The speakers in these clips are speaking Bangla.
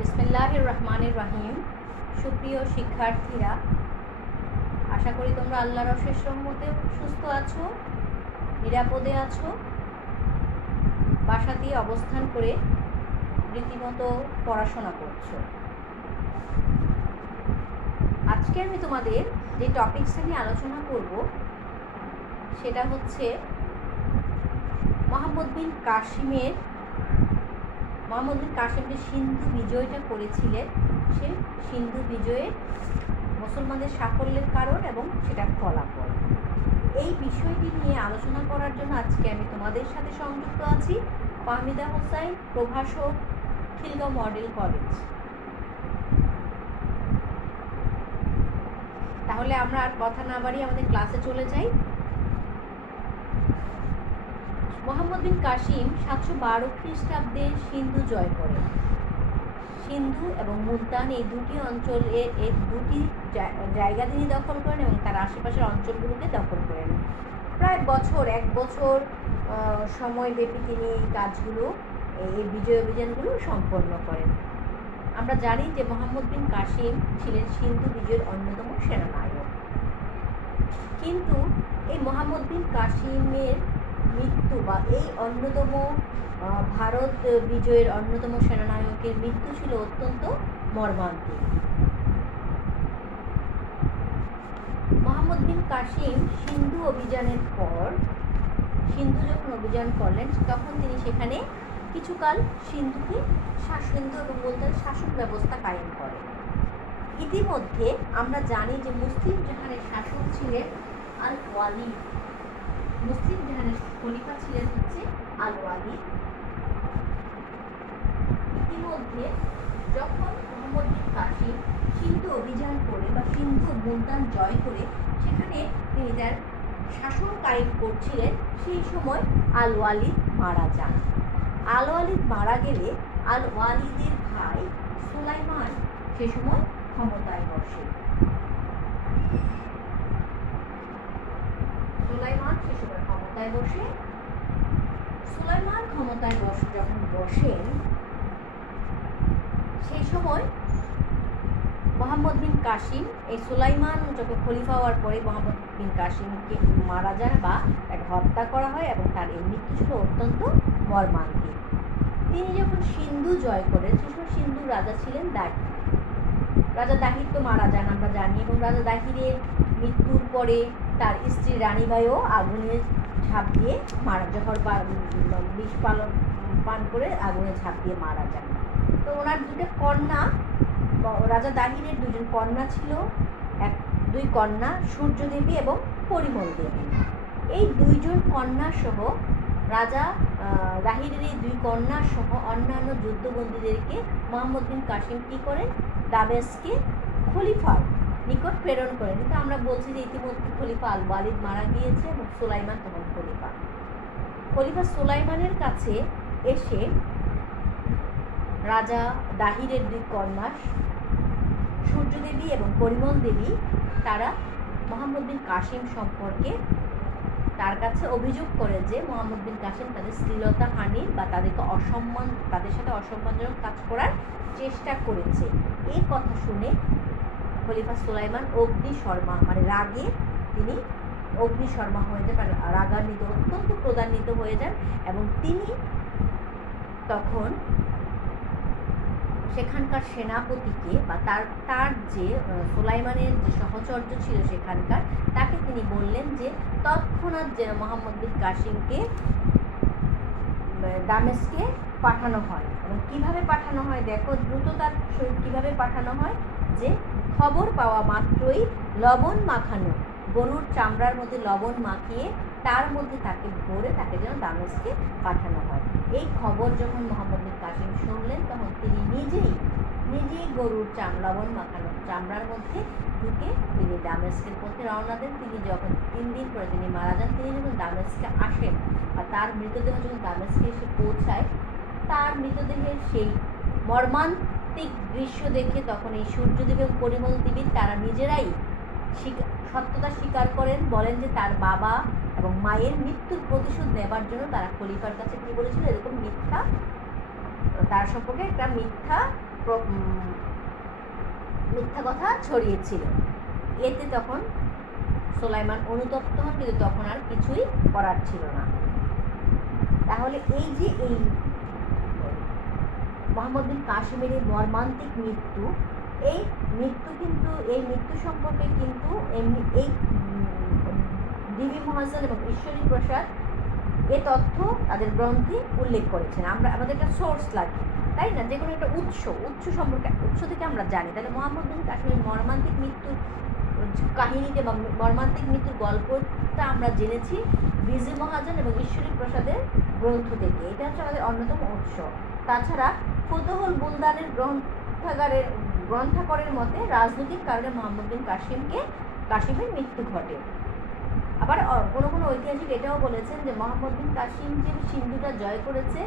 বিসমিল্লাহির রহমানির রহিম। সুপ্রিয় শিক্ষার্থীরা, আশা করি তোমরা আল্লাহর অশেষ রহমতে সুস্থ আছো, নিরাপদে আছো, বাসাতে অবস্থান করে রীতিমতো পড়াশোনা করছো। আজকে আমি তোমাদের যে টপিকসটা নিয়ে আলোচনা করব সেটা হচ্ছে মোহাম্মদ বিন কাসিম যে সিন্ধু বিজয়টা করেছিলেন, সে সিন্ধু বিজয়ে মুসলমানদের সাফল্যের কারণ এবং সেটার ফলাফল। এই বিষয়টি নিয়ে আলোচনা করার জন্য আজকে আমি তোমাদের সাথে সংযুক্ত আছি ফাহমিদা হোসাইন, প্রভাষক, খিলগাঁও মডেল কলেজ। তাহলে আমরা আর কথা না বাড়িয়ে আমাদের ক্লাসে চলে যাই। মোহাম্মদ বিন কাসিম 712 খ্রিস্টাব্দে সিন্ধু জয় করেন। সিন্ধু এবং মুলতান এই দুটি অঞ্চলে দুটি জায়গা তিনি দখল করেন এবং তার আশেপাশের অঞ্চলগুলোকে দখল করেন। প্রায় এক বছর সময়ব্যাপী তিনি এই কাজগুলো, এই বিজয় অভিযানগুলো সম্পন্ন করেন। আমরা জানি যে মোহাম্মদ বিন কাসিম ছিলেন সিন্ধু বিজয়ের অন্যতম সেনানায়ক। কিন্তু এই মোহাম্মদ বিন কাসিমের মৃত্যু বা এই অন্যতম ভারত বিজয়ের অন্যতম সেনানায়কের মৃত্যু ছিল অত্যন্ত মর্মান্তিক। মোহাম্মদ বিন কাসিম সিন্ধু অভিযানের পর সিন্ধু যখন অভিযান করলেন তখন তিনি সেখানে কিছুকাল সিন্ধু এবং মুলতানের শাসন ব্যবস্থা কায়েম করেন। ইতিমধ্যে আমরা জানি যে মুসলিম জাহানের শাসক ছিলেন আল ওয়ালিদ। মুসলিম জাহানের খলিফা ছিলেন হচ্ছে আল ওয়ালিদ। ইতিমধ্যে যখন মোহাম্মদ বিন কাসিম সিন্ধু অভিযান করে বা সিন্ধু মুলতান জয় করে সেখানে তিনি তার শাসন কায়েম করছিলেন, সেই সময় আল ওয়ালিদ মারা যান। আল ওয়ালিদ মারা গেলে আল ওয়ালিদের ভাই সুলাইমান সে সময় ক্ষমতায় বসে। সুলাইমান ক্ষমতায় যখন বসেন সেই সময় মোহাম্মদ বিন কাসিম, এই সুলাইমান যখন খলিফা হওয়ার পরে মোহাম্মদ বিন কাসিমকে মারা যান বা তাকে হত্যা করা হয় এবং তার এই মৃত্যু ছিল অত্যন্ত মর্মান্তিক। তিনি যখন সিন্ধু জয় করেন সে সময় সিন্ধুর রাজা ছিলেন দাহির। রাজা দাহির তো মারা যান আমরা জানি, এবং রাজা দাহিরের মৃত্যুর পরে তার স্ত্রী রানীবাইও আগুনে ঝাঁপ দিয়ে জহর বিষ পান করে আগুনে ঝাঁপ দিয়ে মারা যান। তো ওনার দুটো কন্যা, রাজা দাহিরের দুজন কন্যা ছিল, দুই কন্যা সূর্য দেবী এবং পরিমল দেবী। এই দুইজন কন্যা সহ রাজা দাহিরের এই দুই কন্যা সহ অন্যান্য যুদ্ধবন্দীদেরকে মোহাম্মদ বিন কাসিম কী করেন, দামেস্কে খলিফার নিকট প্রেরণ করেন। কিন্তু আমরা বলছি যে ইতিমধ্যে খলিফা আল ওয়ালিদ মারা গিয়েছে এবং সুলাইমান তখন খলিফা সুলাইমানের কাছে এসে রাজা দাহিরের দুই কন্যা সূর্য দেবী এবং পরিমল দেবী তারা মোহাম্মদ বিন কাসিম সম্পর্কে তার কাছে অভিযোগ করে যে মোহাম্মদ বিন কাসিম তাদের শ্লীলতা হানির বা তাদের সাথে অসম্মানজনক কাজ করার চেষ্টা করেছে। এই কথা শুনে খলিফা সুলাইমান রাগে তিনি অগ্নিশর্মা হয়ে যান, রাগান্বিত, অত্যন্ত ক্রোধান্বিত হয়ে যান এবং তিনি তখন সেখানকার সেনাপতিকে বা তার যে সুলাইমানের যে সহচর্য ছিল সেখানকার, তাকে তিনি বললেন যে তৎক্ষণাৎ যেন মোহাম্মদ বিন কাসিমকে দামেস্কে পাঠানো হয়। এবং কীভাবে পাঠানো হয় দেখো, দ্রুততার সহিত কীভাবে পাঠানো হয়, যে খবর পাওয়া মাত্রই লবণ মাখানো গরুর চামড়ার মধ্যে লবণ মাখিয়ে তার মধ্যে তাকে ভরে তাকে যেন দামেস্কে পাঠানো হয়। এই খবর যখন মোহাম্মদ বিন কাসিম শুনলেন তখন তিনি নিজেই গরুর লবণ মাখানো চামড়ার মধ্যে ঢুকে তিনি দামেস্কের পথে রওনা দেন। তিনি যখন 3 দিন পরে তিনি মারা যান, তিনি যখন দামেস্কে আসেন বা তার মৃতদেহ যখন দামেস্কে এসে পৌঁছায়, তার মৃতদেহের সেই মর্মান্তিক দৃশ্য দেখে তখন এই সূর্যদেব এবং পরিমল দেবী তারা নিজেরাই সত্যতা স্বীকার করেন, বলেন যে তার বাবা এবং মায়ের মৃত্যুর প্রতিশোধ নেবার জন্য তারা খলিফার কাছে কী বলেছিল, এরকম মিথ্যা, তার সম্পর্কে একটা মিথ্যা মিথ্যা কথা ছড়িয়েছিল। এতে তখন সুলাইমান অনুতপ্ত হন, কিন্তু তখন আর কিছুই করার ছিল না। তাহলে এই যে এই মোহাম্মদ বিন কাসিমের এই মর্মান্তিক মৃত্যু, এই মৃত্যু সম্পর্কে কিন্তু এমনি এই ডিবি মহাজন এবং ঈশ্বরী প্রসাদ এ তথ্য তাদের গ্রন্থে উল্লেখ করেছেন। আমাদের একটা সোর্স লাগে, তাই না? যে কোনো একটা উৎস সম্পর্কে, উৎস থেকে আমরা জানি। তাহলে মোহাম্মদ বিন কাসিমের মর্মান্তিক মৃত্যুর কাহিনীতে বা মর্মান্তিক মৃত্যুর গল্পটা আমরা জেনেছি ডিবি মহাজন এবং ঈশ্বরী প্রসাদের গ্রন্থ থেকে। এটা হচ্ছে আমাদের অন্যতম উৎস। তাছাড়া ফুতুহুল বুলদানের গ্রন্থাকরের মতে রাজনৈতিক কারণে মোহাম্মদ বিন কাসিমের মৃত্যু ঘটে। আবার কোনো ঐতিহাসিক এটাও বলেছেন যে মোহাম্মদ বিন কাসিম যে সিন্ধুটা জয় করেছে,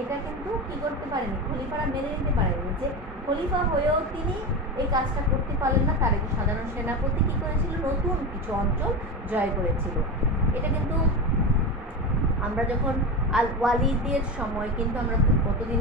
এটা কিন্তু কি করতে পারেনি, খলিফারা মেনে নিতে পারেনি। যে খলিফা হয়েও তিনি এই কাজটা করতে পারলেন না, তার একটি সাধারণ সেনাপতি কি করেছিল, নতুন কিছু অঞ্চল জয় করেছিল। এটা কিন্তু আমরা যখন আল ওয়ালিদের সময় কিন্তু আমরা কতদিন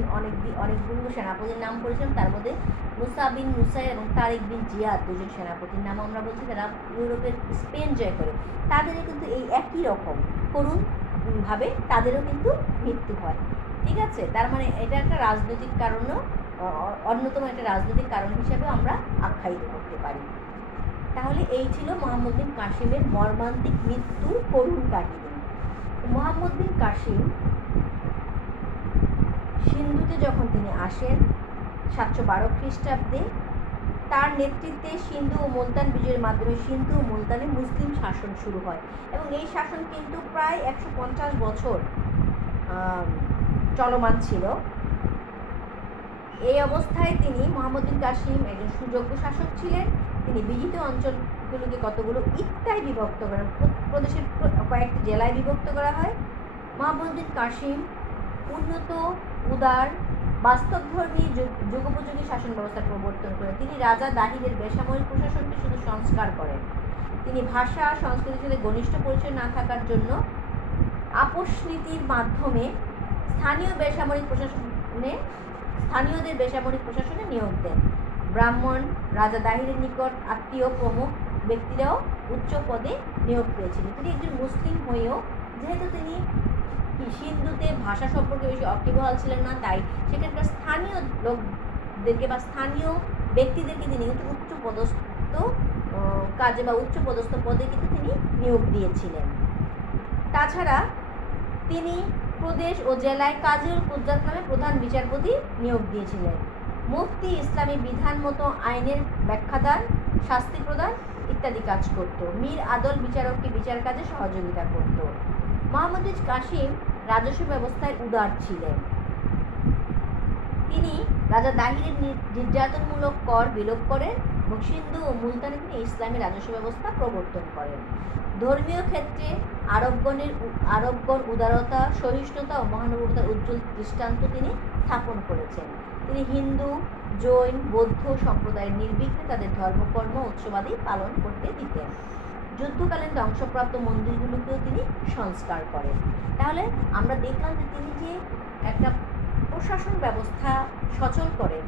অনেকগুলো সেনাপতির নাম পড়েছিলাম। তার মধ্যে মুসা বিন মুসাইর এবং তারিক বিন জিয়াদ দুজন সেনাপতির নাম আমরা বলছি, তারা ইউরোপের স্পেন জয় করে। তাদেরও কিন্তু এই একই রকম করুণভাবে তাদেরও কিন্তু মৃত্যু হয়। ঠিক আছে, তার মানে এটা একটা রাজনৈতিক কারণও, অন্যতম একটা রাজনৈতিক কারণ হিসেবে আমরা আখ্যায়িত করতে পারি। তাহলে এই ছিল মোহাম্মদ বিন কাসিমের মর্মান্তিক মৃত্যুর করুণ কাহিনী। মোহাম্মদ বিন কাসিম সিন্ধুতে যখন তিনি আসেন 712 খ্রিস্টাব্দে, তার নেতৃত্বে সিন্ধু ও মুলতান বিজয়ের মাধ্যমে সিন্ধু ও মুলতানে মুসলিম শাসন শুরু হয় এবং এই শাসন কিন্তু প্রায় 150 বছর চলমান ছিল। এই অবস্থায় তিনি মোহাম্মদ বিন কাসিম একজন সুযোগ্য শাসক ছিলেন। তিনি বিজিত অঞ্চলগুলোকে কতগুলো ইক্তায় বিভক্ত করেন, প্রদেশের কয়েকটি জেলায় বিভক্ত করা হয়। মোহাম্মদ বিন কাসিম উন্নত, উদার, বাস্তবধর্মী, যুগোপযোগী শাসন ব্যবস্থা প্রবর্তন করেন। তিনি রাজা দাহিরের বেসামরিক প্রশাসনকে শুধু সংস্কার করেন। তিনি ভাষা সংস্কৃতির সাথে ঘনিষ্ঠ পরিচয় না থাকার জন্য আপোষ নীতির মাধ্যমে স্থানীয়দের বেসামরিক প্রশাসনে নিয়োগ দেন। ব্রাহ্মণ, রাজা দাহিরের নিকট আত্মীয় প্রমুখ ব্যক্তিরাও উচ্চ পদে নিয়োগ পেয়েছিলেন। তিনি একজন মুসলিম হয়েও যেহেতু তিনি সিন্ধুতে ভাষা সম্পর্কে বেশি অকিবহাল ছিলেন না, তাই সেখানকার স্থানীয় লোকদেরকে বা স্থানীয় ব্যক্তিদেরকে তিনি কিন্তু উচ্চপদস্থ কাজে বা উচ্চপদস্থ পদে কিন্তু তিনি নিয়োগ দিয়েছিলেন। তাছাড়া তিনি প্রদেশ ও জেলায় কাজীউল কুজ্জাত নামে প্রধান বিচারপতি নিয়োগ দিয়েছিলেন। মুফতি ইসলামী বিধান মতো আইনের ব্যাখ্যাদান, শাস্তি প্রদান ইত্যাদি কাজ করত। মীর আদল বিচারককে বিচার কাজে সহযোগিতা করত। মোহাম্মদ বিন কাসিম রাজস্ব ব্যবস্থায় উদার ছিলেন। তিনি রাজা দাহিরের নির্যাতনমূলক কর বিলোপ করেন এবং সিন্ধু ও মুলতানে তিনি ইসলামী রাজস্ব ব্যবস্থা প্রবর্তন করেন। ধর্মীয় ক্ষেত্রে আরবগণ উদারতা, সহিষ্ণুতা ও মহানুভবতার উজ্জ্বল দৃষ্টান্ত তিনি স্থাপন করেছেন। তিনি হিন্দু, জৈন, বৌদ্ধ সম্প্রদায়ের নির্বিঘ্নে তাদের ধর্মকর্ম উৎসবাদি পালন করতে দিতেন। যুদ্ধকালীন ধ্বংসপ্রাপ্ত মন্দিরগুলোকেও তিনি সংস্কার করেন। তাহলে আমরা দেখলাম যে তিনি যে একটা প্রশাসন ব্যবস্থা সচল করেন,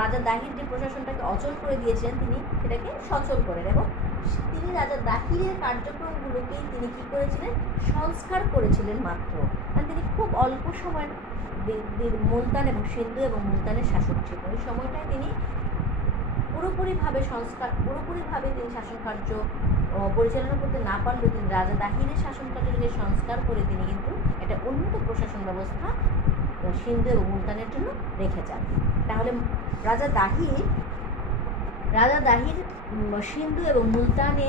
রাজা দাহির যে প্রশাসনটাকে অচল করে দিয়েছিলেন তিনি সেটাকে সচল করেন এবং তিনি রাজা দাহিরের কার্যক্রমগুলোকেই তিনি কী করেছিলেন, সংস্কার করেছিলেন মাত্র। মানে তিনি খুব অল্প সময়ের মুলতান এবং সিন্ধু এবং মুলতানের শাসক ছিলেন। ওই সময়টায় তিনি পুরোপুরিভাবে তিনি শাসন কার্য পরিচালনা করতে না পারলেও তিনি রাজা দাহিরের শাসন কার্যকে সংস্কার করে তিনি কিন্তু একটা উন্নত প্রশাসন ব্যবস্থা সিন্ধু এবং মুলতানের জন্য রেখে যান। তাহলে রাজা দাহির সিন্ধু এবং মুলতানে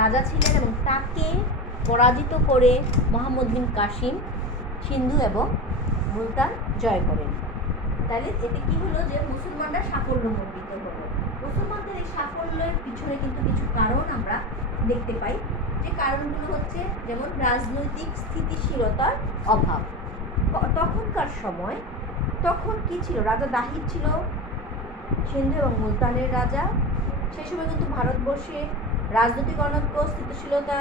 রাজা ছিলেন এবং তাকে পরাজিত করে মোহাম্মদ বিন কাসিম সিন্ধু এবং মুলতান জয় করেন। তাহলে এতে কি হলো যে মুসলমানরা সাফল্যমণ্ডিত হলো। মুসলমানদের এই সাফল্যের পিছনে কিন্তু কিছু কারণ আমরা দেখতে পাই, যে কারণগুলো হচ্ছে যেমন রাজনৈতিক স্থিতিশীলতার অভাব। তখনকার সময় তখন কি ছিল, রাজা দাহির ছিল সিন্ধু এবং মুলতানের রাজা। সেই সময় কিন্তু ভারতবর্ষে রাজনৈতিক অনৈক্য, স্থিতিশীলতা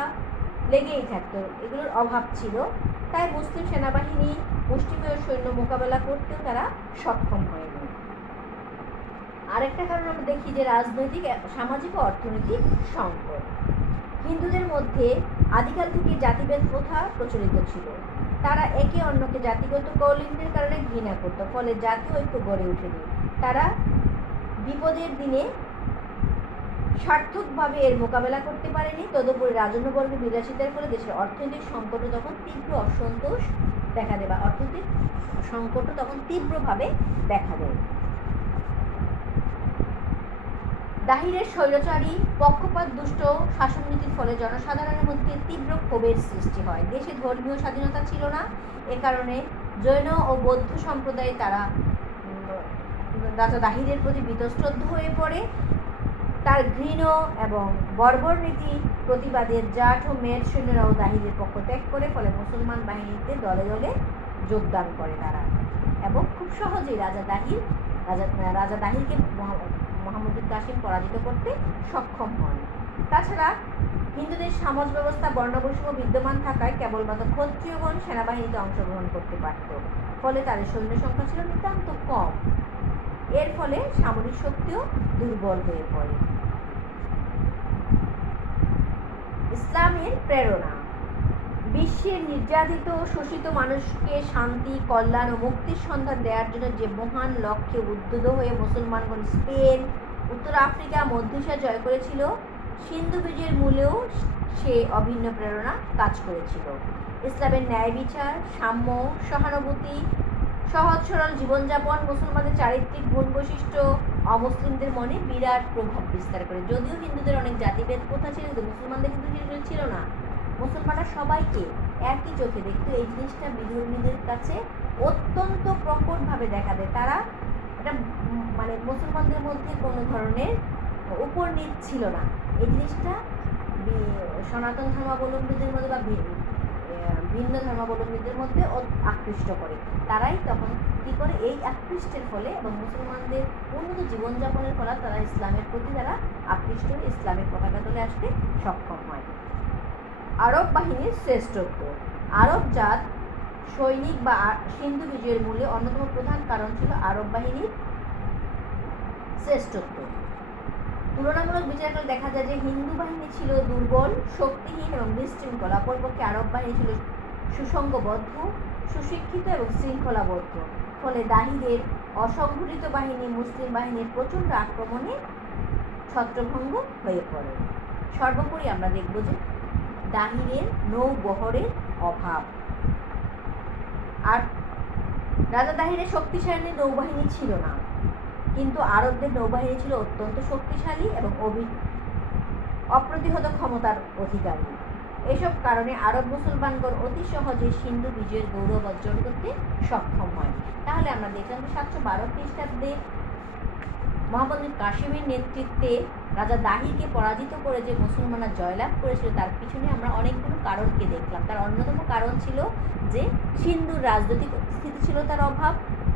লেগেই থাকতো, এগুলোর অভাব ছিল। তাই মুসলিম সেনাবাহিনী মুষ্টিমেয় সৈন্য মোকাবেলা করতেও তারা সক্ষম হয়নি। আরেকটা কারণ আমরা দেখি যে রাজনৈতিক, সামাজিক ও অর্থনৈতিক সংকট। হিন্দুদের মধ্যে আদিকাল থেকে জাতিভেদ প্রথা প্রচলিত ছিল। তারা একে অন্যকে জাতিগত কৌলিন্যের কারণে ঘৃণা করত, ফলে জাতীয় ঐক্য গড়ে ওঠেনি। তারা বিপদের দিনে সার্থকভাবে এর মোকাবেলা করতে পারেনি। তদুপরি রাজন্যবর্গের বিলাসিতার ফলে দেশের অর্থনৈতিক সংকটও তখন তীব্র অসন্তোষ দেখা দেয়, বা অর্থনৈতিক সংকটও তখন তীব্রভাবে দেখা দেয়। দাহিরের স্বৈরাচারী পক্ষপাত দুষ্ট শাসননীতির ফলে জনসাধারণের মধ্যে তীব্র ক্ষোভের সৃষ্টি হয়। দেশে ধর্মীয় স্বাধীনতা ছিল না, এ কারণে জৈন ও বৌদ্ধ সম্প্রদায়ে তারা রাজা দাহিরের প্রতি বীতশ্রদ্ধ হয়ে পড়ে। তার ঘৃণ এবং বর্বর নীতি প্রতিবাদের জাট ও মেদ সৈন্যরাও দাহিরের পক্ষ ত্যাগ করে, ফলে মুসলমান বাহিনীতে দলে দলে যোগদান করে তারা, এবং খুব সহজেই রাজা দাহিরকে মোহাম্মদ বিন কাসিম পরাজিত করতে সক্ষম হন। তাছাড়া হিন্দুদের সমাজ ব্যবস্থা বর্ণবৈষম্য বিদ্যমান থাকায় কেবলমাত্র ক্ষত্রিয়গণ সেনাবাহিনীতে অংশগ্রহণ করতে পারত, ফলে তাদের সৈন্য সংখ্যা ছিল নিতান্ত কম। এর ফলে সামরিক শক্তিও দুর্বল হয়ে পড়ে। ইসলামের প্রেরণা। বিশ্বের নির্যাতিত ও শোষিত মানুষকে শান্তি, কল্যাণ ও মুক্তির সন্ধান দেওয়ার জন্য যে মহান লক্ষ্যে উদ্যত হয়ে মুসলমানগণ স্পেন, উত্তর আফ্রিকা, মধ্য এশিয়া জয় করেছিল, সিন্ধু বীজের মূলেও সে অভিন্ন প্রেরণা কাজ করেছিল। ইসলামের ন্যায় বিচার, সাম্য, সহানুভূতি, সহজ সরল জীবনযাপন, মুসলমানদের চারিত্রিক গুণ বৈশিষ্ট্য অমুসলিমদের মনে বিরাট প্রভাব বিস্তার করে। যদিও হিন্দুদের অনেক জাতিভেদ প্রথা ছিল, কিন্তু মুসলমানদের কিন্তু সেগুলো ছিল না। মুসলমানরা সবাইকে একই চোখে দেখত। এই জিনিসটা বিধর্মীদের কাছে অত্যন্ত প্রকটভাবে দেখা দেয়। তারা এটা মানে মুসলমানদের মধ্যে কোনো ধরনের উপর নিচ ছিল না। এই জিনিসটা সনাতন ধর্মাবলম্বীদের মধ্যে বা ভিন্ন ধর্মাবলম্বীদের মধ্যে আকৃষ্ট করে। তারাই তখন কী করে, এই আকৃষ্টের ফলে এবং মুসলমানদের উন্নত জীবনযাপনের ফলে তারা ইসলামের প্রতি তারা আকৃষ্ট হয়ে ইসলামের পতাকা তুলে আসতে সক্ষম হয়। আরব বাহিনীর শ্রেষ্ঠত্ব। আরব জাত সৈনিক বা সিন্ধু বিজয়ের মূলে অন্যতম প্রধান কারণ ছিল আরব বাহিনীর শ্রেষ্ঠত্ব। তুলনামূলক বিচার করে দেখা যায় যে হিন্দু বাহিনী ছিল দুর্বল, শক্তিহীন এবং বিশৃঙ্খল, অপরপক্ষে আরব বাহিনী ছিল সুসংঘবদ্ধ, সুশিক্ষিত এবং শৃঙ্খলাবদ্ধ। ফলে দাহিরের অসংগঠিত বাহিনী মুসলিম বাহিনীর প্রচণ্ড আক্রমণে ছত্রভঙ্গ হয়ে পড়ে। সর্বোপরি আমরা দেখব যে দাহিরের নৌবহরের অভাব। আর রাজা দাহিরের শক্তিশালী নৌবাহিনী ছিল না, কিন্তু আরবদের নৌবাহিনী ছিল অত্যন্ত শক্তিশালী এবং অপ্রতিহত ক্ষমতার অধিকারী। এসব কারণে আরব মুসলমানগণ অতি সহজে সিন্ধু বিজয়ের গৌরব অর্জন করতে সক্ষম হয়। তাহলে আমরা দেখলাম যে 712 খ্রিস্টাব্দে মোহাম্মদ বিন কাসিমের নেতৃত্বে রাজা দাহিরকে পরাজিত করে যে মুসলমানরা জয়লাভ করেছিল, তার পিছনে আমরা অনেকগুলো কারণকে দেখলাম। তার অন্যতম কারণ ছিল যে সিন্ধুর রাজনৈতিক স্থিতিশীলতার তার অভাব।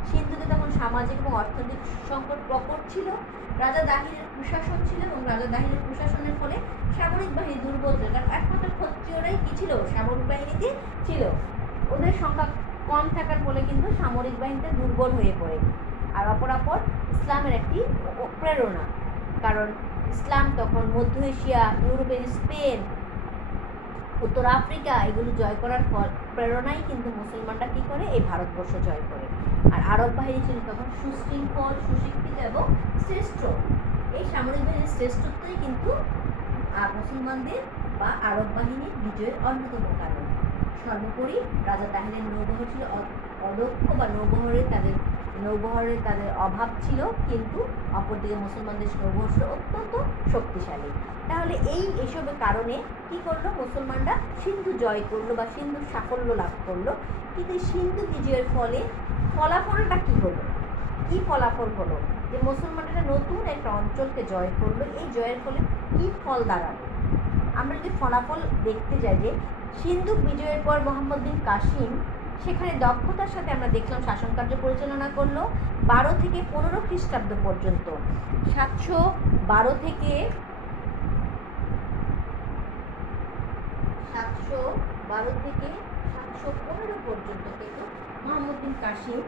সিন্ধুতে তখন সামাজিক এবং অর্থনৈতিক সংকট প্রকট ছিল। রাজা দাহিরের কুশাসন ছিল এবং রাজা দাহিরের কুশাসনের ফলে সামরিক বাহিনী দুর্বল ছিল, কারণ একমাত্র ক্ষত্রিয়রাই কি ছিল, সামরিক বাহিনীতে ছিল। ওদের সংখ্যা কম থাকার ফলে কিন্তু সামরিক বাহিনীতে দুর্বল হয়ে পড়ে। আর অপরাপর ইসলামের একটি প্রেরণা, কারণ ইসলাম তখন মধ্য এশিয়া, ইউরোপের স্পেন, উত্তর আফ্রিকা এগুলো জয় করার প্রেরণাই কিন্তু মুসলমানরা কী করে, এই ভারতবর্ষ জয় করে। আর আরব বাহিনী ছিল তখন সুশৃঙ্খল, সুশিক্ষিত এবং শ্রেষ্ঠ। এই সামরিক বাহিনীর শ্রেষ্ঠত্বই কিন্তু মুসলমানদের বা আরব বাহিনীর বিজয়ের অন্যতম কারণ। সর্বোপরি রাজা দাহিরের নৌবহর ছিল অদক্ষ, বা নৌবহরের তাদের অভাব ছিল, কিন্তু অপরদিকে মুসলমানদের নৌবহর ছিল অত্যন্ত শক্তিশালী। তাহলে এইসবের কারণে কি করলো, মুসলমানরা সিন্ধু জয় করলো বা সিন্ধুর সাফল্য লাভ করলো। কিন্তু সিন্ধু বিজয়ের ফলে ফলাফলটা কী হলো, কী ফলাফল হলো, যে মুসলমানরা নতুন একটা অঞ্চলকে জয় করলো। এই জয়ের ফলে কী ফল দাঁড়ালো, আমরা যদি ফলাফল দেখতে যাই যে সিন্ধু বিজয়ের পর মোহাম্মদ বিন কাসিম সেখানে দক্ষতার সাথে আমরা দেখলাম শাসনকার্য পরিচালনা করলো। 12 থেকে 15 খ্রিস্টাব্দ পর্যন্ত, 712 থেকে 715 পর্যন্ত কিন্তু মোহাম্মদ বিন কাসিম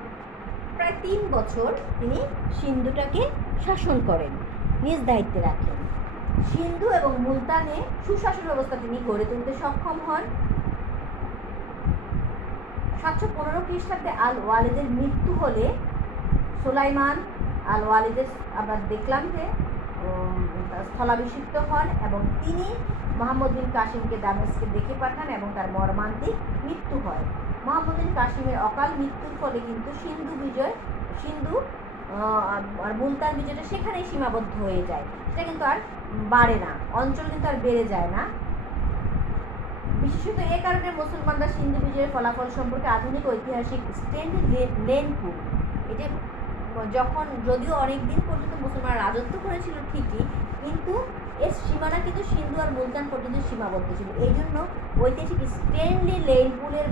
প্রায় 3 বছর তিনি সিন্ধুটাকে শাসন করেন, নিজ দায়িত্বে রাখেন। সিন্ধু এবং মুলতানে সুশাসন ব্যবস্থা তিনি গড়ে তুলতে সক্ষম হন। 715 খ্রিস্টাব্দে আল ওয়ালিদের মৃত্যু হলে সুলাইমান আল ওয়ালিদের আমরা দেখলাম যে স্থলাভিষিক্ত হন এবং তিনি মোহাম্মদ বিন কাসিমকে দামেস্কে ডেকে পাঠান এবং তার মর্মান্তিক মৃত্যু হয়। মোহাম্মদ বিন কাসিমের অকাল মৃত্যুর ফলে কিন্তু সিন্ধু আর মুলতান বিজয়টা সেখানেই সীমাবদ্ধ হয়ে যায়, সেটা কিন্তু আর বাড়ে না, অঞ্চল কিন্তু আর বেড়ে যায় না। বিশেষত এ কারণে মুসলমানরা সিন্ধু বিজয়ের ফলাফল সম্পর্কে আধুনিক ঐতিহাসিক স্ট্যানলি লেনপু, এই যে যখন যদিও অনেক দিন পর্যন্ত মুসলমানরা রাজত্ব করেছিল ঠিকই, কিন্তু এর সীমানা কিন্তু সিন্ধু আর মুলতান পর্যন্ত সীমাবদ্ধ ছিল। এই জন্য ঐতিহাসিক স্ট্যানলি লেনপুলের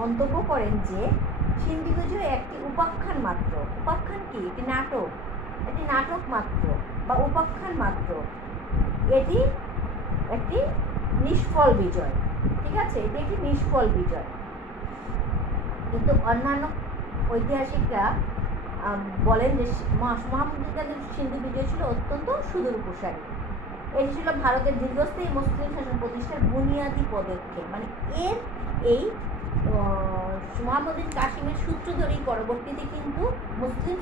মন্তব্য করেন যে সিন্ধু বিজয় একটি উপাখ্যান মাত্র। উপাখ্যান কি? একটি নাটক মাত্র বা উপাখ্যান মাত্র। এটি একটি নিষ্ফল বিজয়, ঠিক আছে, এটি একটি নিষ্ফল বিজয়। কিন্তু অন্যান্য ঐতিহাসিকরা বলেন যে মোহাম্মদের সিন্ধু বিজয় ছিল অত্যন্ত সুদূর প্রসারী। এটি ছিল ভারতের দীর্ঘস্থায়ী মুসলিম শাসন প্রতিষ্ঠার বুনিয়াদী পদক্ষেপ। মানে এই মোহাম্মদ বিন কাসিমের সূত্র ধরেই পরবর্তীতে কিন্তু মুসলিম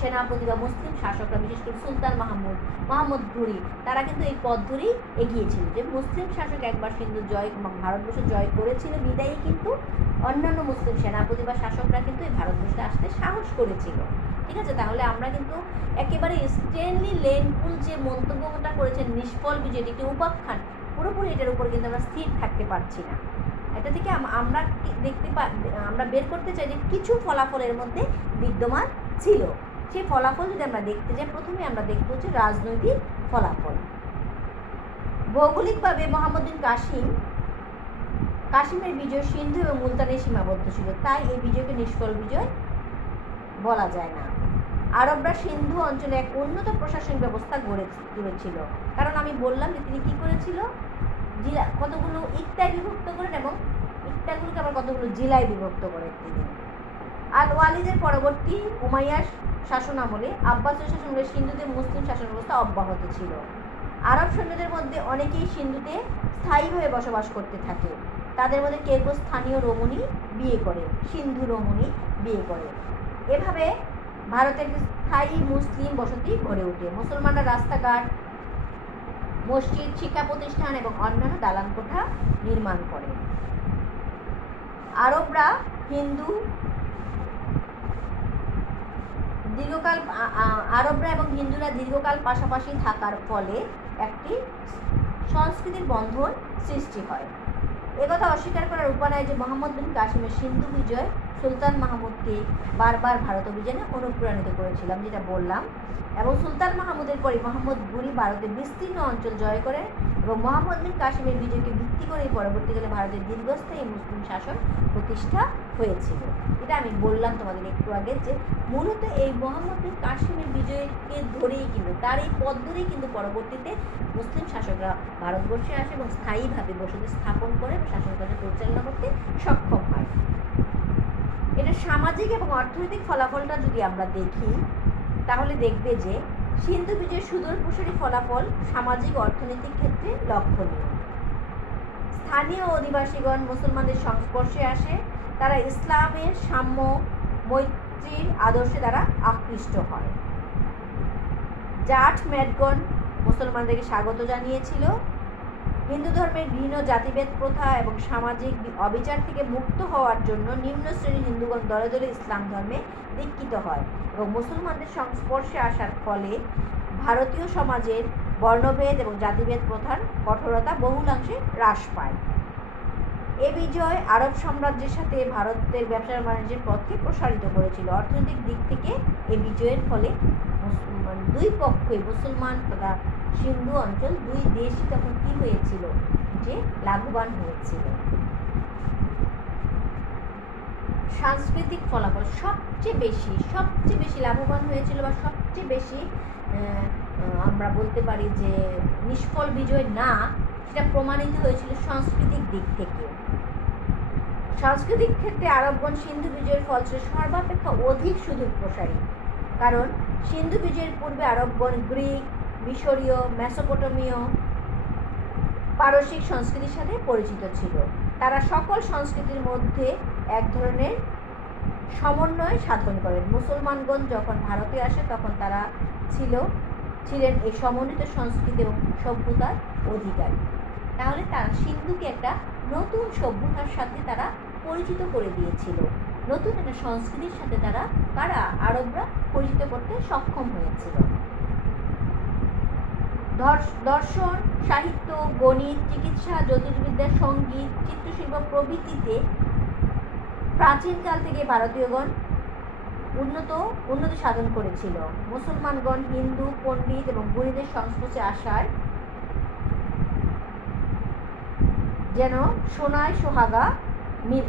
সেনাপতি বা মুসলিম শাসকরা, বিশেষ করে সুলতান মোহাম্মদ ঘুরি, তারা কিন্তু এই পথ ধরেই এগিয়েছিল যে মুসলিম শাসক একবার সিন্ধু ভারতবর্ষ জয় করেছিল বিদায়ী কিন্তু অন্যান্য মুসলিম সেনাপতি বা শাসকরা কিন্তু এই ভারতবর্ষে আসতে সাহস করেছিল। ঠিক আছে, তাহলে আমরা কিন্তু একেবারে স্ট্যানলি লেনপুল যে মন্তব্যটা করেছেন নিষ্ফল বিজয়, একটি উপাখ্যান, পুরোপুরি এটার উপর কিন্তু আমরা স্থির থাকতে পারছি না। এটা থেকে আমরা বের করতে চাই যে কিছু ফলাফলের মধ্যে বিদ্যমান ছিল। সেই ফলাফল যদি আমরা দেখতে যাই, প্রথমে আমরা দেখব যে রাজনৈতিক ফলাফল। ভৌগোলিকভাবে মোহাম্মদ বিন কাসিমের বিজয় সিন্ধু এবং মুলতানে সীমাবদ্ধ ছিল, তাই এই বিজয়কে নিষ্ফল বিজয় বলা যায় না। আরবরা সিন্ধু অঞ্চলে এক উন্নত প্রশাসনিক ব্যবস্থা গড়ে তুলেছিল, কারণ আমি বললাম যে তিনি কি করেছিল, কতগুলো ইকতায় বিভক্ত করেন এবং ইকতাগুলোকে আবার কতগুলো জেলায় বিভক্ত করেন তিনি। আল ওয়ালিদের পরবর্তী উমাইয়ার শাসনামলে আব্বাসীয় শাসনামলে সিন্ধুতে মুসলিম শাসন ব্যবস্থা অব্যাহত ছিল। আরব সৈন্যদের মধ্যে অনেকেই সিন্ধুতে স্থায়ীভাবে বসবাস করতে থাকে। তাদের মধ্যে কেউ কেউ স্থানীয় রমণী বিয়ে করে, সিন্ধু রমণী বিয়ে করে। এভাবে ভারতের স্থায়ী মুসলিম বসতি গড়ে ওঠে। মুসলমানরা রাস্তাঘাট, মসজিদ, শিক্ষা প্রতিষ্ঠান এবং অন্যান্য দালান কোঠা নির্মাণ করে। আরবরা এবং হিন্দুরা দীর্ঘকাল পাশাপাশি থাকার ফলে একটি সংস্কৃতির বন্ধন সৃষ্টি হয়। একথা অস্বীকার করার উপায় নয় যে মোহাম্মদ বিন কাসিমের সিন্ধু বিজয় সুলতান মাহমুদকে বারবার ভারত অভিযানে অনুপ্রাণিত করেছিলাম, যেটা বললাম, এবং সুলতান মাহমুদের পরে মোহাম্মদ ঘুরি ভারতের বিস্তীর্ণ অঞ্চল জয় করেন এবং মোহাম্মদ বিন কাসিমের বিজয়কে ভিত্তি করে পরবর্তীকালে ভারতের দীর্ঘস্থায়ী মুসলিম শাসন প্রতিষ্ঠা হয়েছিল। এটা আমি বললাম তোমাদের একটু আগে যে মূলত এই মোহাম্মদ বিন কাসিমের বিজয়কে ধরেই কিন্তু তার এই পথ ধরেই কিন্তু পরবর্তীতে মুসলিম শাসকরা ভারতবর্ষে আসে এবং স্থায়ীভাবে বসতি স্থাপন করে শাসন কার্য পরিচালনা করতে সক্ষম হয়। এটা সামাজিক এবং অর্থনৈতিক ফলাফলটা যদি আমরা দেখি তাহলে দেখবে যে সিন্ধু বিজয়ের সুদূর প্রসারী ফলাফল সামাজিক অর্থনৈতিক ক্ষেত্রে লক্ষণীয়। স্থানীয় অধিবাসীগণ মুসলমানদের সংস্পর্শে আসে, তারা ইসলামের সাম্য মৈত্রীর আদর্শে দ্বারা আকৃষ্ট হয়। জাট ম্যাডগণ মুসলমানদেরকে স্বাগত জানিয়েছিল। হিন্দু ধর্মের ঘৃণ্য জাতিভেদ প্রথা এবং সামাজিক অবিচার থেকে মুক্ত হওয়ার জন্য নিম্ন শ্রেণীর হিন্দুগণ দলে দলে ইসলাম ধর্মে দীক্ষিত হয় এবং মুসলমানদের সংস্পর্শে আসার ফলে ভারতীয় সমাজের বর্ণভেদ এবং জাতিভেদ প্রথার কঠোরতা বহুলাংশে হ্রাস পায়। এ বিজয় আরব সাম্রাজ্যের সাথে ভারতের ব্যবসা বাণিজ্যের পথকে প্রসারিত করেছিল। অর্থনৈতিক দিক থেকে এ বিজয়ের ফলে দুই পক্ষই মুসলমান তথা সিন্ধু অঞ্চল দুই দেশই তখন কি হয়েছিল, যে লাভবান হয়েছিল। সাংস্কৃতিক ফলাফল সবচেয়ে বেশি লাভবান হয়েছিল বা সবচেয়ে বেশি আমরা বলতে পারি যে নিষ্ফল বিজয় না, সেটা প্রমাণিত হয়েছিল সাংস্কৃতিক দিক থেকে। সাংস্কৃতিক ক্ষেত্রে আরবগণ সিন্ধু বিজয়ের ফলস্বরূপ সর্বাপেক্ষা অধিক সুদূর প্রসারী, কারণ সিন্ধু বিজয়ের পূর্বে আরবগণ গ্রিক, মিশরীয়, মেসোপটেমীয়, পারসিক সংস্কৃতির সাথে পরিচিত ছিল। তারা সকল সংস্কৃতির মধ্যে এক ধরনের সমন্বয় সাধন করেন। মুসলমানগণ যখন ভারতে আসে তখন তারা ছিলেন এই সমন্বিত সংস্কৃতি এবং সভ্যতার অধিকারী। তাহলে তারা সিন্ধুকে একটা নতুন সভ্যতার সাথে তারা পরিচিত করে দিয়েছিল, নতুন একটা সংস্কৃতির সাথে আরবরা পরিচিত করতে সক্ষম হয়েছিল। দর্শন, সাহিত্য, গণিত, চিকিৎসা, জ্যোতির্বিদ্যা, সঙ্গীত, চিত্রশিল্প প্রভৃতিতে প্রাচীনকাল থেকে ভারতীয়গণ উন্নতি সাধন করেছিল। মুসলমানগণ হিন্দু পণ্ডিত এবং গুণীদের সংস্পর্শে আসার যেন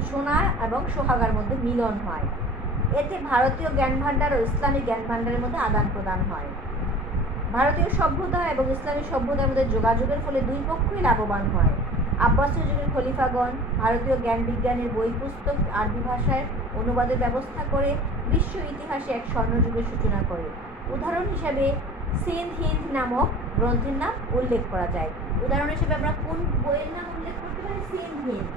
সোনা এবং সোহাগার মধ্যে মিলন হয়। এতে ভারতীয় জ্ঞান ভাণ্ডার ও ইসলামী জ্ঞান ভাণ্ডারের মধ্যে আদান প্রদান হয়। ভারতীয় সভ্যতা এবং ইসলামী সভ্যতার মধ্যে যোগাযোগের ফলে দুই পক্ষই লাভবান হয়। আব্বাসীয় যুগের খলিফাগণ ভারতীয় জ্ঞান বিজ্ঞানের বই পুস্তক আরবি ভাষায় অনুবাদের ব্যবস্থা করে বিশ্ব ইতিহাসে এক স্বর্ণযুগের সূচনা করে। উদাহরণ হিসেবে সিন্ধ হিন্দ নামক গ্রন্থের নাম উল্লেখ করা যায়। উদাহরণ হিসেবে আমরা কোন বইয়ের নাম উল্লেখ করতে পারি? সিন্ধ হিন্দ।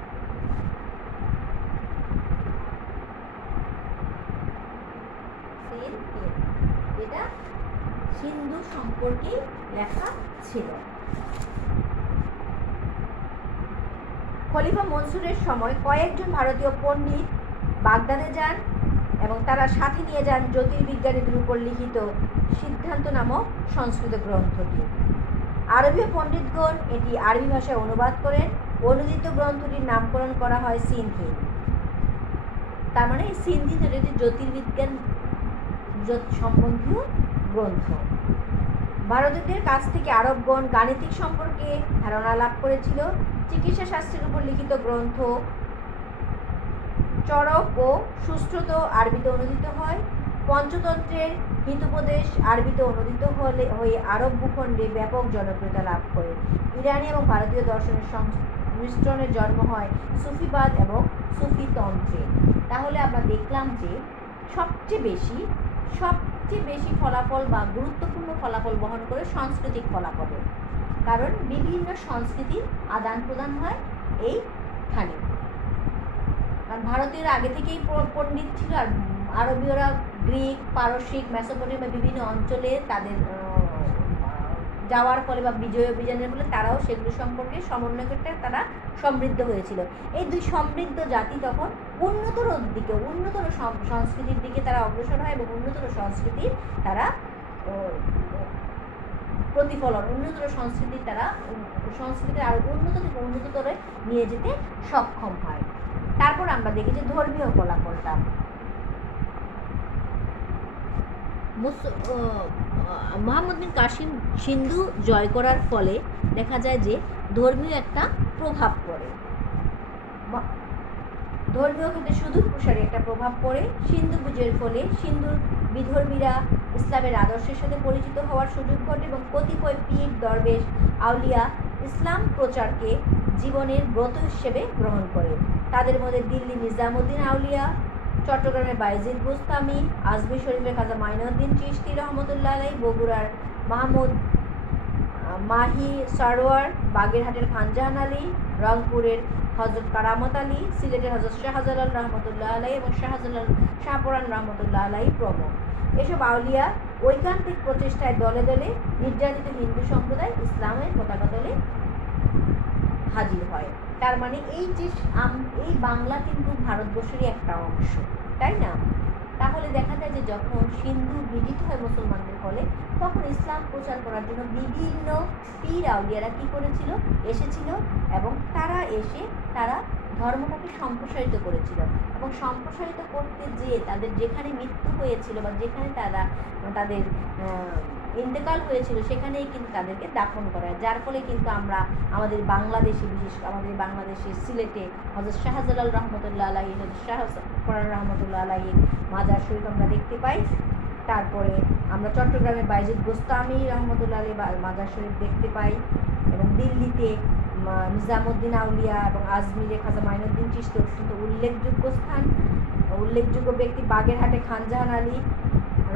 এটা সিন্ধু সম্পর্কে লেখা ছিল। খলিফা মনসুরের সময় কয়েকজন ভারতীয় পণ্ডিত বাগদাদে যান এবং তারা সাথে নিয়ে যান জ্যোতির্বিজ্ঞানীদের উপর লিখিত সিদ্ধান্ত নামক সংস্কৃত গ্রন্থটি। আরবীয় পণ্ডিতগণ এটি আরবি ভাষায় অনুবাদ করেন। অনুদিত গ্রন্থটির নামকরণ করা হয় সিন্ধ হিন্দ। তার মানে এই সিন্ধ হিন্দ এটি জ্যোতির্বিজ্ঞান সম্বন্ধীয় গ্রন্থ। ভারতীয়দের কাছ থেকে আরবগণ গাণিতিক সম্পর্কে ধারণা লাভ করেছিল। চিকিৎসা শাস্ত্রের উপর লিখিত গ্রন্থ চরক ও সুশ্রুত আরবিতে অনুদিত হয়। পঞ্চতন্ত্রের হিতোপদেশ আরবিতে অনুদিত হয়ে আরব ভূখণ্ডে ব্যাপক জনপ্রিয়তা লাভ করে। ইরানি এবং ভারতীয় দর্শনের মিশ্রণের জন্ম হয় সুফিবাদ এবং সুফিতন্ত্রে। তাহলে আমরা দেখলাম যে সবচেয়ে বেশি ফলাফল বা গুরুত্বপূর্ণ ফলাফল বহন করে সাংস্কৃতিক ফলাফলে, কারণ বিভিন্ন সংস্কৃতির আদান প্রদান হয় এইখানে। কারণ ভারতীয়রা আগে থেকেই পণ্ডিত ছিল, আর আরবীয়রা গ্রিক, পারসিক, মেসোপটেমিয়া বিভিন্ন অঞ্চলে তাদের যাওয়ার ফলে বা বিজয় অভিযানের ফলে তারাও সেগুলো সম্পর্কে সমন্বয় করতে তারা সমৃদ্ধ হয়েছিল। এই দুই সমৃদ্ধ জাতি তখন উন্নতর সংস্কৃতির দিকে তারা অগ্রসর হয় এবং উন্নতর সংস্কৃতির তারা প্রতিফলন, উন্নতর সংস্কৃতির আরো উন্নত থেকে উন্নততরে নিয়ে যেতে সক্ষম হয়। তারপর আমরা দেখি যে ধর্মীয় ফলাফলটা মুহাম্মদ বিন কাসিম সিন্ধু জয় করার ফলে দেখা যায় যে ধর্মীয় একটা প্রভাব পড়ে, ধর্মীয় ক্ষেত্রে সুদূর প্রসারী একটা প্রভাব পড়ে। সিন্ধু বিজয়ের ফলে সিন্ধুর বিধর্মীরা ইসলামের আদর্শের সাথে পরিচিত হওয়ার সুযোগ ঘটে এবং কতিপয় পীর, দরবেশ, আউলিয়া ইসলাম প্রচারকে জীবনের ব্রত হিসেবে গ্রহণ করে। তাদের মধ্যে দিল্লি নিজামুদ্দিন আউলিয়া, চট্টগ্রামের বাইজিদ গোস্তামি, আজমির শরীফের খাজা মাইনুদ্দিন চিশতি রহমতুল্লাহ আলাইহি, বগুড়ার মাহমুদ মাহি সারোয়ার, বাগেরহাটের খানজাহান আলী, রংপুরের হজরত কারামত আলী, সিলেটের হজরত শাহজালাল রহমতুল্লাহ আলাইহি এবং শাহপরান রহমতুল্লাহ আলাইহি প্রমুখ। এসব আউলিয়া ঐকান্তিক প্রচেষ্টায় দলে দলে নির্যাতিত হিন্দু সম্প্রদায় ইসলামের পতাকা তলে হাজির হয়। তার মানে এই বাংলা কিন্তু ভারতবর্ষেরই একটা অংশ, তাই না? তাহলে দেখা যায় যে যখন সিন্ধু বিজিত হয় মুসলমানদের ফলে, তখন ইসলাম প্রচার করার জন্য বিভিন্ন পীর আউলিয়ারা কী করেছিল, এসেছিল এবং তারা এসে ধর্মটাকে সম্প্রসারিত করেছিল এবং সম্প্রসারিত করতে যেয়ে তাদের যেখানে মৃত্যু হয়েছিল বা যেখানে তাদের ইন্তেকাল হয়েছিল সেখানেই কিন্তু তাদেরকে দাফন করা হয়। যার ফলে কিন্তু আমরা আমাদের বাংলাদেশের সিলেটে হযরত শাহজালাল রহমতুল্লাহ আলাইহি, হযরত শাহপরান রহমতুল্লাহ আলাইহির মাজার শরীফ আমরা দেখতে পাই। তারপরে আমরা চট্টগ্রামের বাইজিদ গোস্তামি রহমতুল্লাহ আলাইহি মাজার শরীফ দেখতে পাই এবং দিল্লিতে নিজামুদ্দিন আউলিয়া এবং আজমিরে খাজা মাইনুদ্দিন চিশতি অত্যন্ত উল্লেখযোগ্য ব্যক্তি। বাগেরহাটে খানজাহান আলী,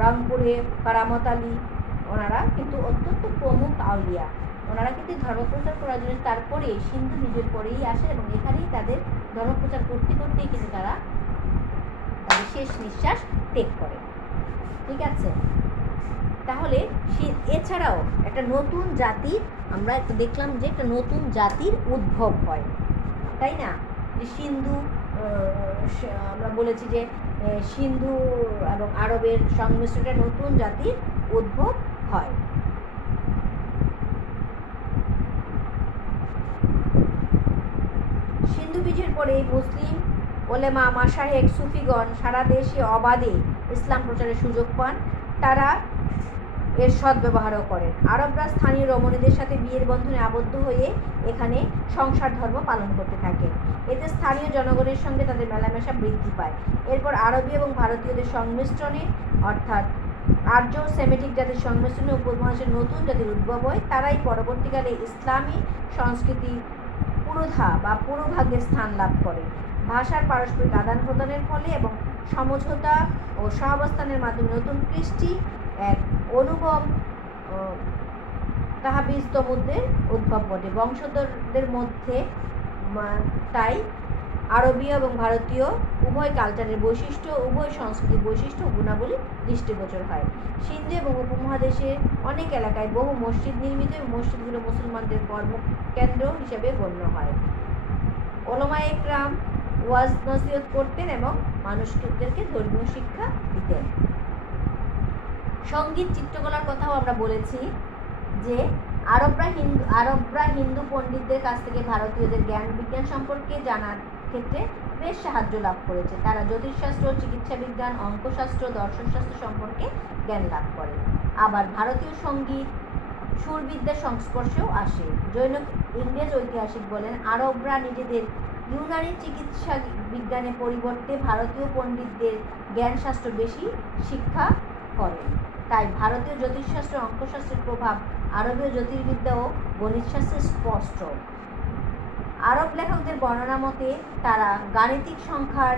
রংপুরে কারামত আলী, ওনারা কিন্তু অত্যন্ত প্রমুখ আউলিয়া। ওনারা কিন্তু ধর্মপ্রচার করার জন্য তারপরে সিন্ধু নিজের পরেই আসে এবং এখানেই তাদের ধর্মপ্রচার করতে করতেই কিন্তু তারা তাদের শেষ নিঃশ্বাস ত্যাগ করে। ঠিক আছে, তাহলে এছাড়াও একটা নতুন জাতির আমরা একটু দেখলাম যে একটা নতুন জাতির উদ্ভব হয়, তাই না? যে সিন্ধু আমরা বলেছি যে সিন্ধু এবং আরবের সংমিশ্রণে নতুন জাতির উদ্ভব হয়। সিন্ধু বীজের পরে মুসলিম ওলেমা, মাশায়েখ, সুফিগণ সারা দেশে অবাধে ইসলাম প্রচারের সুযোগ পান। তারা এর সদ্ব্যবহারও করেন। আরবরা স্থানীয় রমণীদের সাথে বিয়ের বন্ধনে আবদ্ধ হয়ে এখানে সংসার ধর্ম পালন করতে থাকে। এতে স্থানীয় জনগণের সঙ্গে তাদের মেলামেশা বৃদ্ধি পায়। এরপর আরবি এবং ভারতীয়দের সংমিশ্রণে অর্থাৎ আর্য সেমেটিক জাতির সংমিশ্রণে উপমহাদেশের নতুন জাতির উদ্ভব হয়। তারাই পরবর্তীকালে ইসলামী সংস্কৃতি পুরোধা বা পুরোভাগে স্থান লাভ করে। ভাষার পারস্পরিক আদান প্রদানের ফলে এবং সমঝোতা ও সহাবস্থানের মাধ্যমে নতুন কৃষ্টি এক অনুগম তাহাবিজতমুদ্দের উদ্ভব ঘটে বংশধরদের মধ্যে। তাই আরবীয় এবং ভারতীয় উভয় কালচারের বৈশিষ্ট্য, উভয় সংস্কৃতির বৈশিষ্ট্য ও গুণাবলী দৃষ্টিগোচর হয়। সিন্ধু এবং উপমহাদেশে অনেক এলাকায় বহু মসজিদ নির্মিত এবং মসজিদগুলো মুসলমানদের কর্মকেন্দ্র হিসেবে গণ্য হয়। ওলামায়ে কেরাম ওয়াজ নসিহত করতেন এবং মানুষদেরকে ধর্মীয় শিক্ষা দিতেন। সঙ্গীত চিত্রকলার কথাও আমরা বলেছি যে আরবরা হিন্দু পণ্ডিতদের কাছ থেকে ভারতীয়দের জ্ঞান বিজ্ঞান সম্পর্কে জানার ক্ষেত্রে বেশ সাহায্য লাভ করেছে। তারা জ্যোতিষশাস্ত্র, চিকিৎসা বিজ্ঞান, অঙ্কশাস্ত্র, দর্শনশাস্ত্র সম্পর্কে জ্ঞান লাভ করে। আবার ভারতীয় সঙ্গীত সুরবিদ্যার সংস্পর্শেও আসে। জৈন ইংরেজ ঐতিহাসিক বলেন, আরবরা নিজেদের ইউনানি চিকিৎসা বিজ্ঞানের পরিবর্তে ভারতীয় পণ্ডিতদের জ্ঞানশাস্ত্র বেশি শিক্ষা করেন। তাই ভারতীয় জ্যোতিষশাস্ত্র, অঙ্কশাস্ত্রের প্রভাব আরবীয় জ্যোতির্বিদ্যা ও গণিতশাস্ত্রে স্পষ্ট। আরব লেখকদের বর্ণনা মতে তারা গাণিতিক সংখ্যার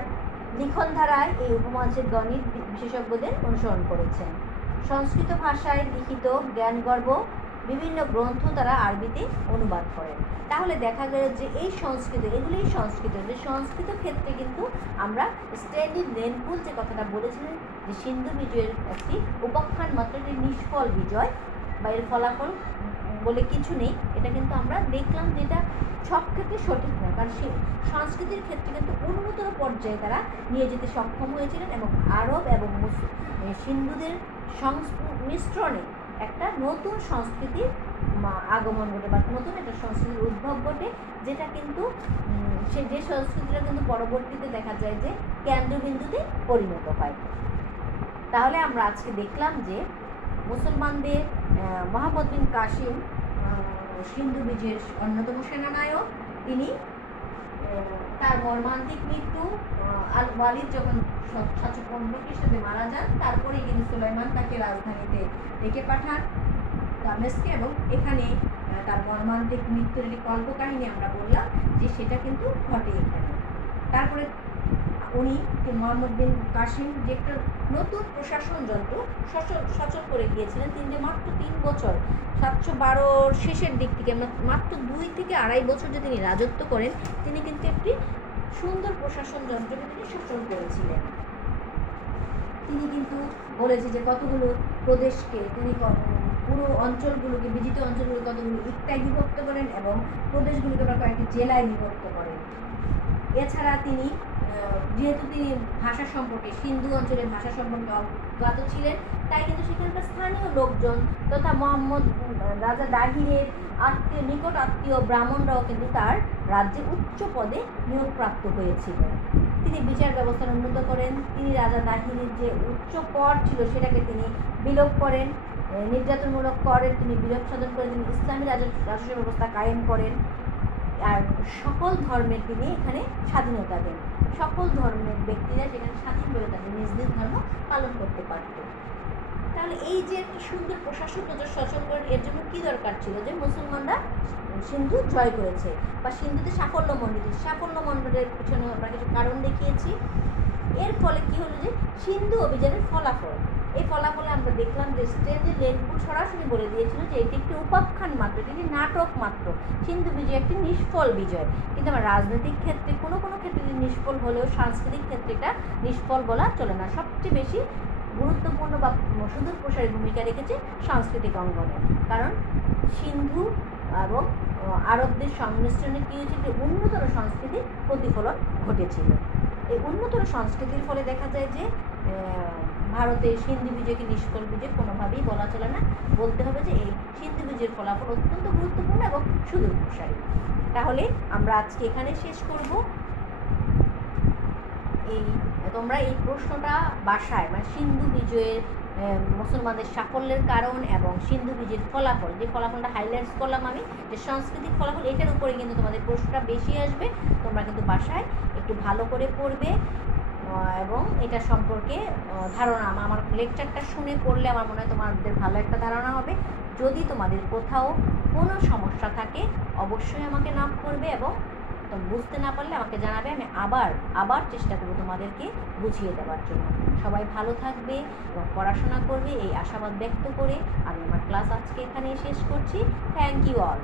লিখন ধারায় এই উপমহাদেশের গণিত বিশেষজ্ঞদের অনুসরণ করেছেন। সংস্কৃত ভাষায় লিখিত জ্ঞানগর্ভ বিভিন্ন গ্রন্থ তারা আরবিতে অনুবাদ করেন। তাহলে দেখা গেল যে এই সংস্কৃত ক্ষেত্রে কিন্তু আমরা স্ট্যানলি রেনপুল যে কথাটা বলেছিলেন যে সিন্ধু বিজয়ের একটি উপাখ্যান মাত্র, একটি নিষ্ফল বিজয় বা এর ফলাফল বলে কিছু নেই, এটা কিন্তু আমরা দেখলাম যে এটা সব ক্ষেত্রে সঠিক নয়, কারণ সংস্কৃতির ক্ষেত্রে কিন্তু উন্নতর পর্যায়ে তারা নিয়ে যেতে সক্ষম হয়েছিলেন এবং আরব এবং সিন্ধুদের সংমিশ্রণে একটা নতুন সংস্কৃতির আগমন ঘটে বা নতুন একটা সংস্কৃতির উদ্ভব ঘটে, যেটা কিন্তু যে সংস্কৃতিটা কিন্তু পরবর্তীতে দেখা যায় যে কেন্দ্রবিন্দুতে পরিণত হয়। তাহলে আমরা আজকে দেখলাম যে মুসলমানদের মোহাম্মদ বিন কাসিম সিন্ধু বিজয়ের অন্যতম সেনানায়ক। তিনি তার মর্মান্তিক মৃত্যু আল ওয়ালিদ যখন 715 খ্রিস্টাব্দে মারা যান, তারপরে কিন্তু সুলাইমান তাকে রাজধানীতে ডেকে পাঠান দামেস্কে, এবং এখানে তার মর্মান্তিক মৃত্যুর একটি কল্পকাহিনী আমরা বললাম যে সেটা কিন্তু ঘটে এখানে। তারপরে উনি মোহাম্মদ বিন কাসিম যে একটা নতুন প্রশাসন যন্ত্র সচল করে গিয়েছিলেন। তিনি যে মাত্র 3 বছর 712 শেষের দিক থেকে মাত্র 2 থেকে 2.5 বছর যে তিনি রাজত্ব করেন, তিনি কিন্তু একটি সুন্দর প্রশাসন যন্ত্রকে তিনি সচল করেছিলেন। তিনি কিন্তু বলেছে যে কতগুলো প্রদেশকে তিনি পুরো অঞ্চলগুলোকে, বিজিত অঞ্চলগুলো কতগুলো ইক্তায় বিভক্ত করেন এবং প্রদেশগুলিকে আবার কয়েকটি জেলায় বিভক্ত করেন। এছাড়া তিনি যেহেতু তিনি ভাষা সম্পর্কে, সিন্ধু অঞ্চলের ভাষা সম্পর্কে অজ্ঞাত ছিলেন, তাই কিন্তু সেখানকার স্থানীয় লোকজন তথা মোহাম্মদ রাজা দাহিরের নিকট আত্মীয় ব্রাহ্মণরাও কিন্তু তার রাজ্যে উচ্চ পদে নিয়োগপ্রাপ্ত হয়েছিলেন। তিনি বিচার ব্যবস্থার উন্নত করেন। তিনি রাজা দাহিরের যে উচ্চ কর ছিল সেটাকে তিনি বিলোপ করেন। নির্যাতনমূলক করের তিনি বিলোপ সাধন করে তিনি ইসলামী রাজস্ব ব্যবস্থা কায়েম করেন। আর সকল ধর্মের তিনি এখানে স্বাধীনতা দেন। সকল ধর্মের ব্যক্তিরা যেখানে স্বাধীনভাবে তাদের নিজ নিজ ধর্ম পালন করতে পারত। তাহলে এই যে একটি সুন্দর প্রশাসন শাসন করেন, এর জন্য কি দরকার ছিল? যে মুসলমানরা সিন্ধু জয় করেছে বা সিন্ধুতে সাফল্যমণ্ডলের পিছনে আমরা কিছু কারণ দেখিয়েছি। এর ফলে কি হলো, যে সিন্ধু অভিযানের ফলাফল, এই ফলাফলে আমরা দেখলাম যে স্টেজে লেনপুর সরাসরি বলে দিয়েছিল যে এটি একটি উপাখ্যান মাত্র, এটি একটি নাটক মাত্র, সিন্ধু বিজয় একটি নিষ্ফল বিজয়। কিন্তু আমার রাজনৈতিক ক্ষেত্রে কোনো কোনো ক্ষেত্রে নিষ্ফল হলেও সাংস্কৃতিক ক্ষেত্রে এটা নিষ্ফল বলা চলে না। সবচেয়ে বেশি গুরুত্বপূর্ণ বা সুদূর প্রসারী ভূমিকা রেখেছে সাংস্কৃতিক অঙ্গনে, কারণ সিন্ধু এবং আরবদের সংমিশ্রণে কী হয়েছে, যে উন্নতর সংস্কৃতির প্রতিফলন ঘটেছিল। এই উন্নতর সংস্কৃতির ফলে দেখা যায় যে ভারতে সিন্ধু বিজয়কে নিষ্ফল বিজয় কোনোভাবেই বলা চলে না, বলতে হবে যে এই সিন্ধু বিজয়ের ফলাফল অত্যন্ত গুরুত্বপূর্ণ এবং সুদূর প্রসারী। তাহলে আমরা আজকে এখানে শেষ করব। তোমরা এই প্রশ্নটা বাসায়, মানে সিন্ধু বিজয়ের মুসলমানদের সাফল্যের কারণ এবং সিন্ধু বিজয়ের ফলাফল, যে ফলাফলটা হাইলাইটস করলাম আমি, যে সাংস্কৃতিক ফলাফল, এটার উপরে কিন্তু তোমাদের প্রশ্নটা বেশি আসবে। তোমরা কিন্তু বাসায় একটু ভালো করে পড়বে এবং এটা সম্পর্কে ধারণা, আমার লেকচারটা শুনে পড়লে আমার মনে হয় তোমাদের ভালো একটা ধারণা হবে। যদি তোমাদের কোথাও কোনো সমস্যা থাকে অবশ্যই আমাকে নক করবে এবং বুঝতে না পারলে আমাকে জানাবে, আমি আবার চেষ্টা করব তোমাদেরকে বুঝিয়ে দেওয়ার জন্য। সবাই ভালো থাকবে এবং পড়াশোনা করবে এই আশাবাদ ব্যক্ত করে আমি আমার ক্লাস আজকে এখানেই শেষ করছি। Thank you all.